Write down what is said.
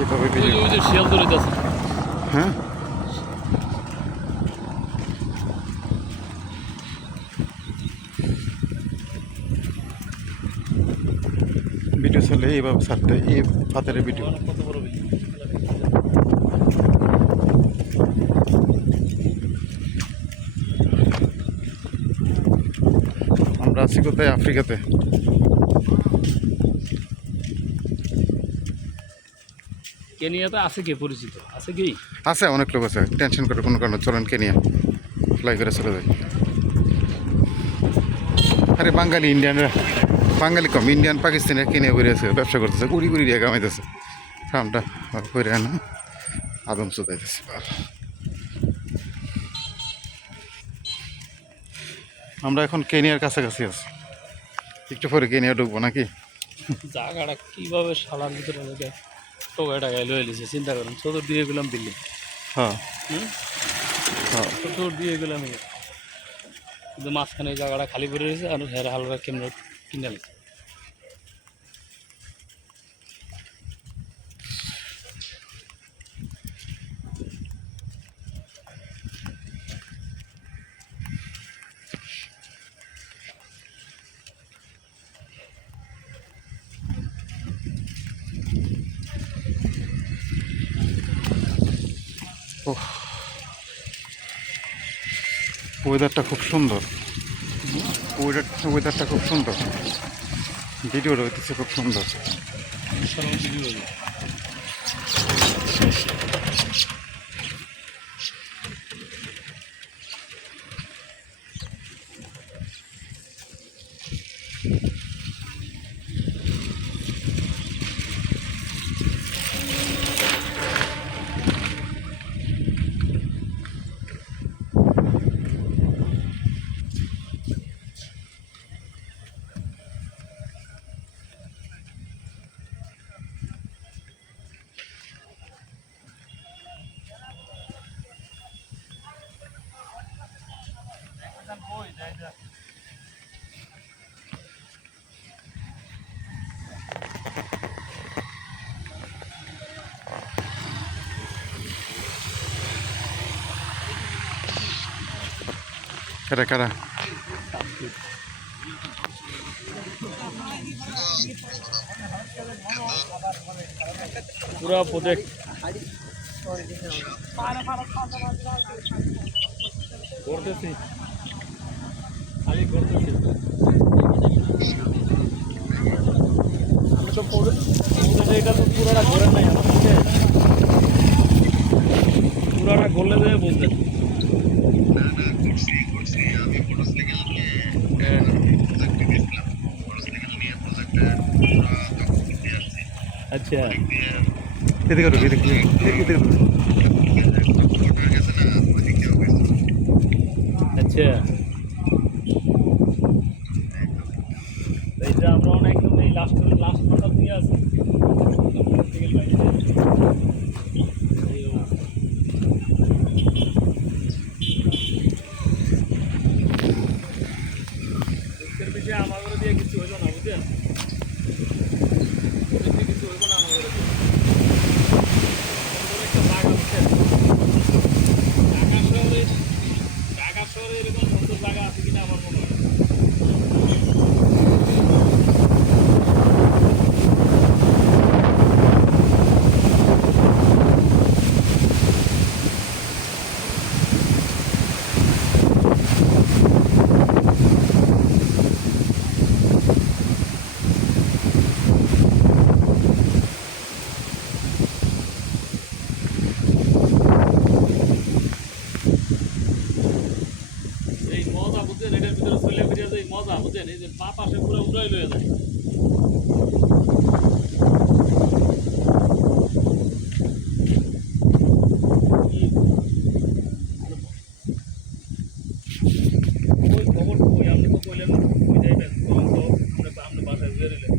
এইভাবে ওই যে শিয়াল দৌড়িতেছে। হ্যাঁ, ভিডিও চলে এইভাবে ছাড়তে, এই ফাতারের ভিডিও। কত বড় বিল্ডিং। আমরা আছি কোথায়? আফ্রিকাতে। কেনিয়াতে আছে কে পরিচিত? আছে কি? আছে, অনেক লোক আছে, টেনশন করে কোনো কারণে। চলেন কেনিয়া ফ্লাই করে চলে যাই। আরে বাঙালি ইন্ডিয়ানরা, বাঙালি কম, ইন্ডিয়ান পাকিস্তানি কিনে ঘুরে আছে, ব্যবসা করতেছে, কুড়ি কুড়ি দিয়ে কামাইতেছে। কামটা করে না, আদম চোদাইতেছে। আমরা এখন কেনিয়ার কাছাকাছি আছি, একটু পরে কেনিয়া ঢুকবো নাকি? জায়গাটা কিভাবে শালার ভিতরে টোকায় টাকায় লয়ে লিছে চিন্তা করেন। চতুর্দিকে গেলাম বিল্ডিং। হ্যাঁ হুম, হ্যাঁ। চতুর্দিকে গেলাম কিন্তু মাঝখানে এই জায়গাটা খালি করে রয়েছে আর হেরা হালকা কেমন কিনে লিছে। ওহ, ওয়েদারটা খুব সুন্দর, ওয়েদারটা খুব সুন্দর, ভিডিওটা হইতেছে খুব সুন্দর। কারা কারা? পুরা প্রজেক্ট করতেছি, খালি করতেছি। আমি তো এটা তো পুরাটা ঘোরেন নাই আমাকে, পুরাটা ঘুরলে দেবে বুঝলেন। আচ্ছা এদিকে ঢুক, এদিকে এদিকে ঢুক। আচ্ছা, এইটা আমরা একদম এই লাস্ট পাতা দিয়ে আছি। আমাদের দিয়ে কিছু হইল না বুঝলেন, কিছু হইব না আমাদের একটা জায়গা বুঝছেন। ঢাকা শহরে এরকম সুন্দর জায়গা আছে কিনা আমার মনে হয়। এই মজা বুঝছেন, এটার ভিতরে চলে ফিরে যায় মজা বুঝছেন। এই যে পা পাশে পুরো উড়াই লয়ে যায়। ওই খবর কই আপনি তো কইলেন, কই যাইবেন, তখন তো আপনি বাসায় ঘুরে দিলেন।